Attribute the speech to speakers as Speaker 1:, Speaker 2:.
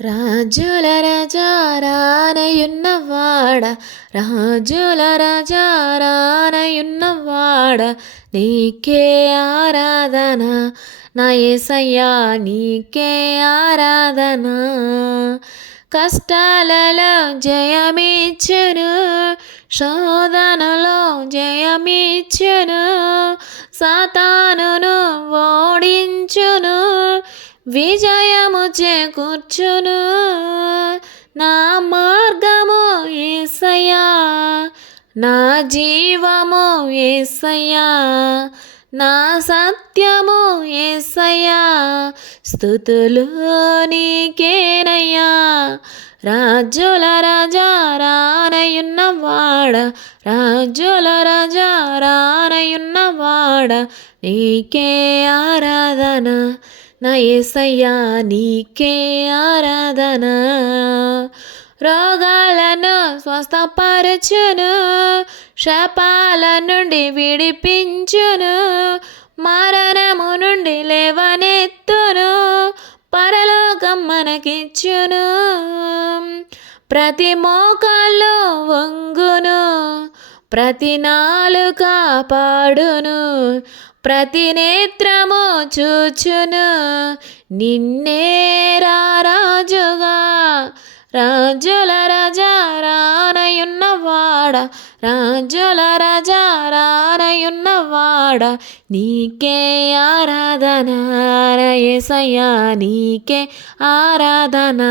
Speaker 1: రాజుల రాజారానయున్నవాడ రాజుల రాజారానయున్నవాడ నీకే ఆరాధన నా ఏసయ్యా నీకే ఆరాధన. కష్టాలలో జయమిచ్చును శోధనలో జయమిచ్చును సాతానును ఓడించును విజయము చేకూర్చును నా మార్గము ఏసయ్యా. నా జీవము ఏసయ్యా. నా సత్యము ఏసయ్యా. స్థుతులు నీకేనయ్యా. రాజుల రాజా రానయున్నవాడ రాజుల రాజా రానయున్నవాడ నీకే ఆరాధన. నా ఏసయ్యా నీకే ఆరాధన. రోగాలను స్వస్థపరచును. శాపాల నుండి విడిపించును. మరణము నుండి లేవనెత్తును. పరలోకం మనకిచ్చును. ప్రతి మోకాల్లో వంగును. ప్రతి నాలుక పాడును ప్రతి నేత్రము చూచును. నిన్నే రాజుగా రాజుల రాజా రానయున్నవాడ రాజుల రాజా రానయున్నవాడ నీకే ఆరాధన రయసయ్యా నీకే ఆరాధన.